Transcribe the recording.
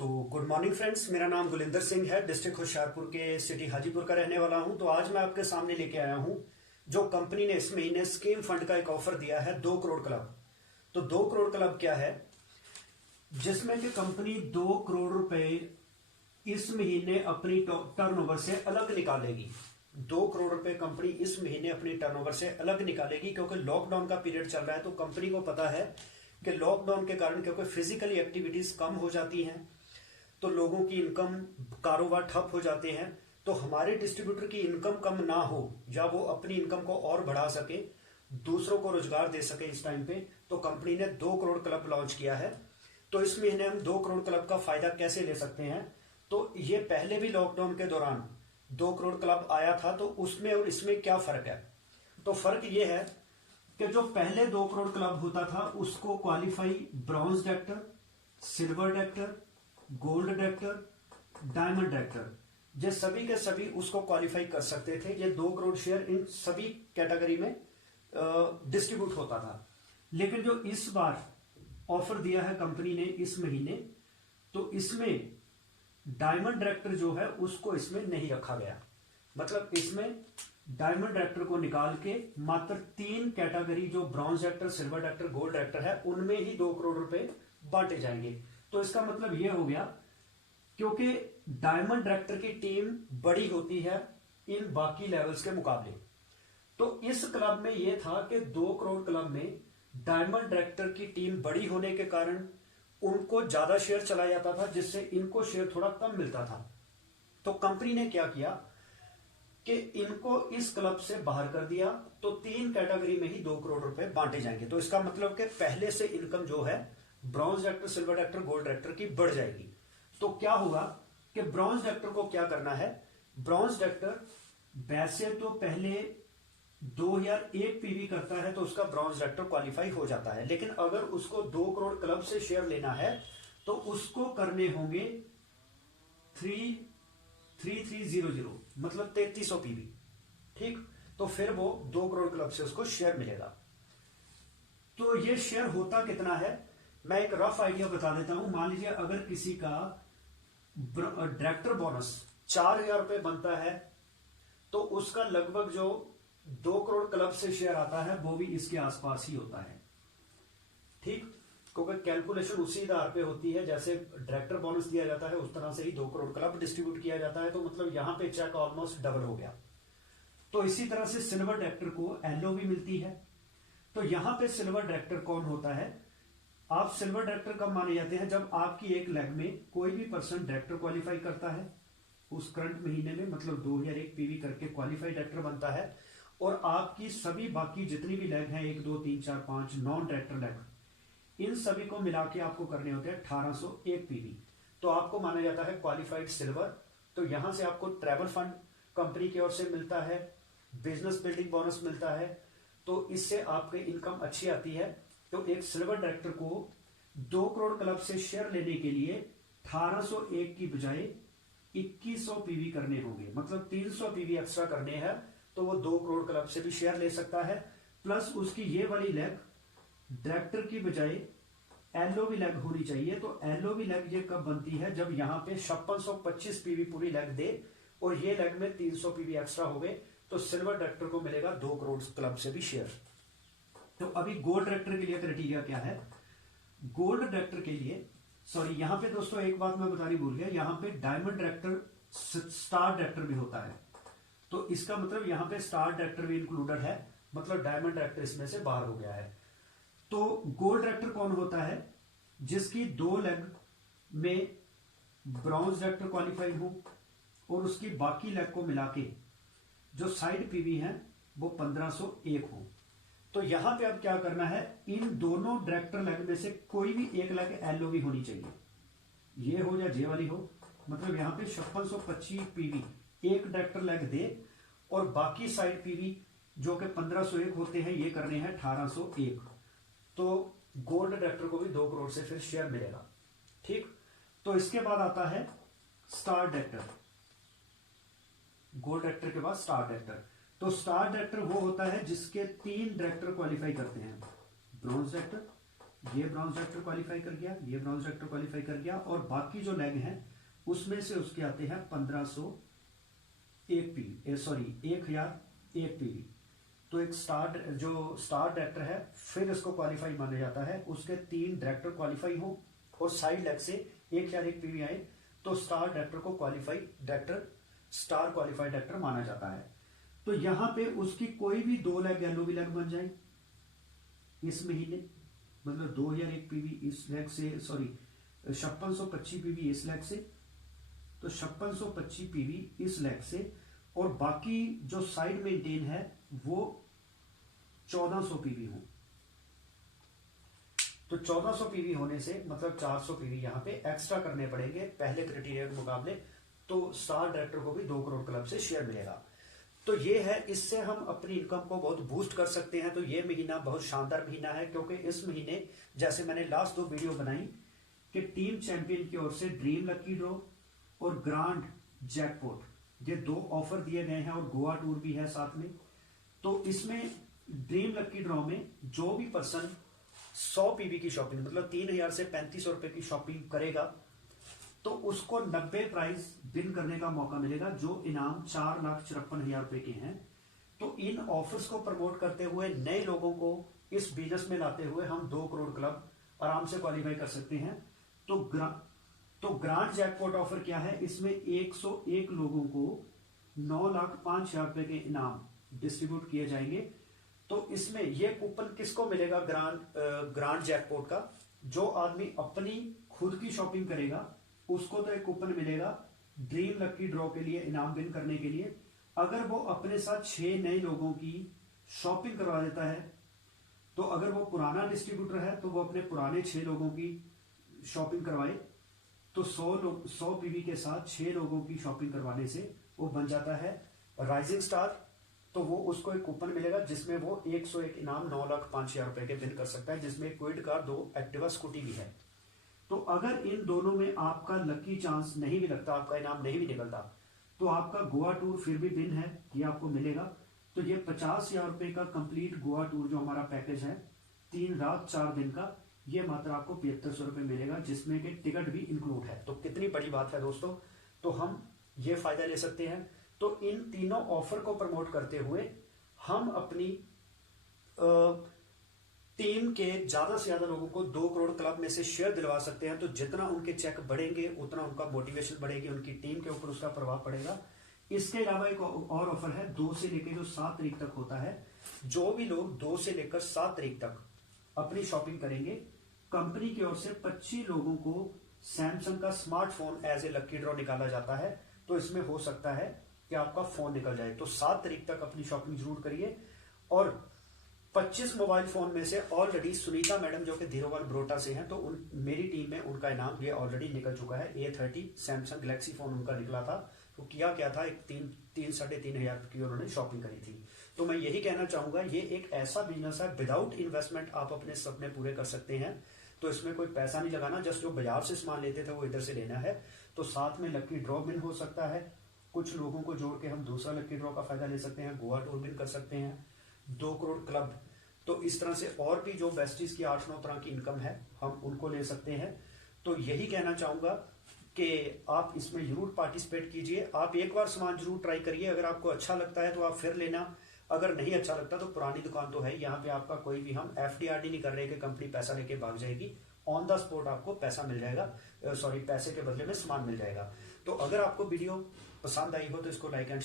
तो good morning friends, मेरा नाम गुलिंदर सिंह है। डिस्ट्रिक्ट होशियारपुर के सिटी हाजीपुर का रहने वाला हूं। तो आज मैं आपके सामने लेके आया हूं जो कंपनी ने इस महीने स्कीम फंड का एक ऑफर दिया है, 2 करोड़ क्लब। तो 2 करोड़ क्लब क्या है, जिसमें कि कंपनी 2 करोड़ रुपए इस महीने अपनी टर्नओवर से अलग निकालेगी। 2 करोड़ रुपए कंपनी इस महीने अपनी टर्नओवर से अलग निकालेगी, क्योंकि लॉकडाउन का पीरियड चल रहा है। तो कंपनी को पता है कि लॉकडाउन के कारण क्योंकि फिजिकली एक्टिविटीज कम हो जाती हैं, तो लोगों की इनकम, कारोबार ठप हो जाते हैं। तो हमारे डिस्ट्रीब्यूटर की इनकम कम ना हो, या वो अपनी इनकम को और बढ़ा सके, दूसरों को रोजगार दे सके इस टाइम पे, तो कंपनी ने 2 करोड़ क्लब लॉन्च किया है। तो इस महीने हम 2 करोड़ क्लब का फायदा कैसे ले सकते हैं। तो ये पहले भी लॉकडाउन के दौरान 2 करोड़ क्लब आया था, तो उसमें और इसमें क्या फर्क है। तो फर्क ये है कि जो पहले 2 करोड़ क्लब होता था उसको qualify bronze director, silver director, gold director, diamond director, ये सभी के सभी उसको क्वालिफाई कर सकते थे। ये 2 करोड़ शेयर इन सभी कैटेगरी में डिस्ट्रीब्यूट होता था। लेकिन जो इस बार ऑफर दिया है कंपनी ने इस महीने, तो इसमें डायमंड डायरेक्टर जो है उसको इसमें नहीं रखा गया। मतलब इसमें डायमंड डायरेक्टर को निकाल के मात्र 3 कैटेगरी, जो bronze director, silver director, gold director है, उनमें ही 2 करोड़ रुपए बांटे जाएंगे। तो इसका मतलब यह हो गया, क्योंकि डायमंड डायरेक्टर की टीम बड़ी होती है इन बाकी लेवल्स के मुकाबले। तो इस क्लब में यह था कि 2 करोड़ क्लब में डायमंड डायरेक्टर की टीम बड़ी होने के कारण उनको ज्यादा शेयर चला जाता था, जिससे इनको शेयर थोड़ा कम मिलता था। तो कंपनी ने क्या किया कि इनको इस क्लब से बाहर कर दिया, तो 3 कैटेगरी में ही 2 करोड़ रुपए बांटे जाएंगे। तो इसका मतलब कि पहले से इनकम जो है bronze director, silver director, gold director की बढ़ जाएगी। तो क्या होगा कि ब्रॉन्ज डायरेक्टर को क्या करना है। ब्रॉन्ज डायरेक्टर वैसे तो पहले 2001 पीवी करता है, तो उसका ब्रॉन्ज डायरेक्टर क्वालिफाई हो जाता है। लेकिन अगर उसको 2 करोड़ क्लब से शेयर लेना है तो उसको करने होंगे 3300, मतलब 3300 पीवी। ठीक, तो फिर वो 2 करोड़ क्लब से उसको शेयर मिलेगा। तो ये शेयर होता कितना है, मैं एक रफ आइडिया बता देता हूं। मान लीजिए अगर किसी का डायरेक्टर बोनस 4000 रुपए बनता है, तो उसका लगभग जो 2 करोड़ क्लब से शेयर आता है वो भी इसके आसपास ही होता है। ठीक, क्योंकि कैलकुलेशन उसी आधार पे होती है, जैसे डायरेक्टर बोनस दिया जाता है उस तरह से ही 2 करोड़ क्लब डिस्ट्रीब्यूट किया जाता है। तो मतलब यहां पे चेक ऑलमोस्ट डबल हो गया। तो इसी तरह से सिल्वर डायरेक्टर को एलओ भी मिलती है। तो यहां पे सिल्वर डायरेक्टर कौन होता है, आप सिल्वर डायरेक्टर कब माने जाते हैं, जब आपकी एक लेग में कोई भी पर्सन डायरेक्टर क्वालिफाई करता है उस करंट महीने में, मतलब 2001 पीवी करके क्वालिफाइड डायरेक्टर बनता है, और आपकी सभी बाकी जितनी भी लेग हैं, 1 2 3 4 5 नॉन डायरेक्टर लेग, इन सभी को मिला के आपको करने होते हैं 1801 पीवी। तो आपको माना जाता है क्वालिफाइड सिल्वर। तो यहां से आपको ट्रैवल फंड कंपनी की ओर से मिलता है, बिजनेस बिल्डिंग बोनस मिलता है, तो इससे आपकी इनकम अच्छी आती है। तो एक सिल्वर डायरेक्टर को 2 करोड़ क्लब से शेयर लेने के लिए 1801 की बजाय 2100 पीवी करने होंगे, मतलब 300 पीवी एक्स्ट्रा करने हैं। तो वो 2 करोड़ क्लब से भी शेयर ले सकता है। प्लस उसकी ये वाली लेग डायरेक्टर की बजाय एलओवी लेग होनी चाहिए। तो एलओवी लेग ये कब बनती है, जब यहां पे 5625 पीवी पूरी लेग दे और ये लेग में 300 पीवी एक्स्ट्रा हो गए, तो सिल्वर डायरेक्टर को मिलेगा 2 करोड़ क्लब से भी शेयर। तो अभी गोल्ड डायरेक्टर के लिए क्राइटेरिया क्या है। गोल्ड डायरेक्टर के लिए, सॉरी यहां पे दोस्तों एक बात मैं बतानी भूल गया, यहां पे डायमंड डायरेक्टर स्टार डायरेक्टर भी होता है। तो इसका मतलब यहां पे स्टार डायरेक्टर भी इंक्लूडेड है, मतलब डायमंड डायरेक्टर इसमें से बाहर हो गया है। तो गोल्ड डायरेक्टर कौन होता है, जिसकी 2 लेग में ब्रॉन्ज डायरेक्टर क्वालिफाई हो और उसकी बाकी लेग को मिला के जो साइड पीवी है वो 1501 हो। तो यहां पे अब क्या करना है, इन दोनों डायरेक्टर लेग में से कोई भी एक लेग एलओवी होनी चाहिए, ये हो या जे वाली हो। मतलब यहां पे 5625 पीवी एक डायरेक्टर लेग दे, और बाकी साइड पीवी जो कि 1501 होते हैं, ये करने हैं 1801। तो गोल्ड डायरेक्टर को भी 2 करोड़ से फिर शेयर मिलेगा। ठीक, तो इसके बाद आता है स्टार डायरेक्टर। गोल्ड डायरेक्टर के बाद स्टार डायरेक्टर। तो स्टार डायरेक्टर वो होता है जिसके 3 डायरेक्टर क्वालिफाई करते हैं, ब्रॉन्ज डायरेक्टर, ये ब्रॉन्ज डायरेक्टर क्वालिफाई कर गया, ये ब्रॉन्ज डायरेक्टर क्वालिफाई कर गया, और बाकी जो लेग हैं उसमें से उसके आते हैं 1501 पीवी, सॉरी 1001 पीवी। तो एक जो स्टार डायरेक्टर है फिर इसको क्वालिफाई माना जाता है, उसके 3 डायरेक्टर क्वालिफाई हो और साइड लेग से 1001 पीवी आए तो स्टार डायरेक्टर को स्टार क्वालिफाइड डायरेक्टर माना जाता है। तो यहां पे उसकी कोई भी 2 लेग या लोवी लेग बन जाए इस महीने, मतलब 2001 पीवी इस लेग से, सॉरी 5625 पीवी इस लेग से, तो 5625 पीवी इस लेग से, और बाकी जो साइड मेंटेन है वो 1400 पीवी हो। तो 1400 पीवी होने से मतलब 400 पीवी यहां पे एक्स्ट्रा करने पड़ेंगे पहले क्राइटेरिया के मुकाबले, तो स्टार डायरेक्टर को भी 2 करोड़ क्लब से शेयर मिलेगा। तो ये है, इससे हम अपनी इनकम को बहुत बूस्ट कर सकते हैं। तो ये महीना बहुत शानदार महीना है, क्योंकि इस महीने जैसे मैंने लास्ट 2 वीडियो बनाई कि टीम चैंपियन की ओर से ड्रीम लकी ड्रॉ और ग्रांड जैकपॉट, ये 2 ऑफर दिए गए हैं, और गोवा टूर भी है साथ में। तो इसमें ड्रीम लकी ड्रॉ में जो भी पर्सन 100 पीवी की शॉपिंग, मतलब 3000 से 3500 रुपए की शॉपिंग करेगा, तो उसको 90 प्राइज विन करने का मौका मिलेगा, जो इनाम 4,54,000 रुपए के हैं। तो इन ऑफर्स को प्रमोट करते हुए, नए लोगों को इस बिजनेस में लाते हुए हम 2 करोड़ क्लब आराम से क्वालिफाई कर सकते हैं। तो ग्रांड जैकपॉट ऑफर क्या है, इसमें 101 लोगों को 9,05,000 रुपए के इनाम डिस्ट्रीब्यूट किए जाएंगे। तो इसमें यह कूपन किसको मिलेगा, ग्रांड जैकपॉट का, जो आदमी अपनी खुद की शॉपिंग करेगा उसको तो एक कूपन मिलेगा ड्रीम लकी ड्रॉ के लिए, इनाम विन करने के लिए। अगर वो अपने साथ 6 नए लोगों की शॉपिंग करवा देता है, तो अगर वो पुराना डिस्ट्रीब्यूटर है तो वो अपने पुराने 6 लोगों की शॉपिंग करवाए, तो 100 पीवी के साथ 6 लोगों की शॉपिंग करवाने से वो बन जाता है राइजिंग स्टार। तो वो उसको एक कूपन मिलेगा जिसमें वो 101 इनाम 9,05,000 रुपए के विन कर सकता है, जिसमें क्विड कार 2 एक्टिवा स्कूटी भी है। तो अगर इन दोनों में आपका लकी चांस नहीं भी लगता, आपका इनाम नहीं भी निकलता, तो आपका गोवा टूर फिर भी विन है, ये आपको मिलेगा। तो ये 50,000 रुपए का कंप्लीट गोवा टूर जो हमारा पैकेज है 3 रात 4 दिन का, ये मात्र आपको 7500 रुपए मिलेगा, जिसमें कि टिकट भी इंक्लूड है। तो कितनी बड़ी बात है दोस्तों, तो हम ये फायदा ले सकते हैं। तो इन तीनों ऑफर को प्रमोट करते हुए हम अपनी टीम के ज्यादा से ज्यादा लोगों को 2 करोड़ क्लब में से शेयर दिलवा सकते हैं। तो जितना उनके चेक बढ़ेंगे उतना उनका मोटिवेशन बढ़ेगी, उनकी टीम के ऊपर उसका प्रभाव पड़ेगा। इसके अलावा एक और ऑफर है 2 से लेकर जो 7 तारीख तक होता है। जो भी लोग 2 से लेकर 7 तारीख तक अपनी शॉपिंग करेंगे, कंपनी की ओर से 25 लोगों को सैमसंग का smartphone as a lucky draw निकाला जाता है। तो इसमें हो सकता है कि आपका फोन निकल जाए। तो 7 तारीख तक अपनी शॉपिंग जरूर करिए। और 25 मोबाइल फोन में से ऑलरेडी सुनीता मैडम जो कि धीरोवाल बरोटा से हैं, तो मेरी टीम में उनका इनाम ये ऑलरेडी निकल चुका है। A30 सैमसंग गैलेक्सी फोन उनका निकला था। तो किया क्या था, एक 3,500 की उन्होंने शॉपिंग करी थी। तो मैं यही कहना चाहूंगा, ये एक ऐसा बिजनेस है विदाउट इन्वेस्टमेंट आप अपने सपने पूरे कर सकते हैं। तो इसमें कोई पैसा नहीं लगाना, जस्ट जो बाजार से सामान लेते थे वो इधर से लेना है। तो साथ में लकी ड्रॉ विन हो सकता है, कुछ लोगों को जोड़ के हम दूसरा लकी ड्रॉ का फायदा ले सकते हैं, गोवा टूर विन कर सकते हैं, 2 करोड़ क्लब। तो इस तरह से और भी जो बेस्टीज की 8-9 तरह की इनकम है हम उनको ले सकते हैं। तो यही कहना चाहूंगा कि आप इसमें जरूर पार्टिसिपेट कीजिए। आप एक बार सामान जरूर ट्राई करिए, अगर आपको अच्छा लगता है तो आप फिर लेना, अगर नहीं अच्छा लगता तो पुरानी दुकान तो है, यहाँ पे आपका कोई भी हम FD-RD नहीं कर रहे कि कंपनी पैसा लेके भाग जाएगी। ऑन द स्पॉट आपको पैसा मिल जाएगा, पैसे के बदले में सामान मिल जाएगा। तो अगर आपको वीडियो पसंद आई हो तो इसको लाइक एंड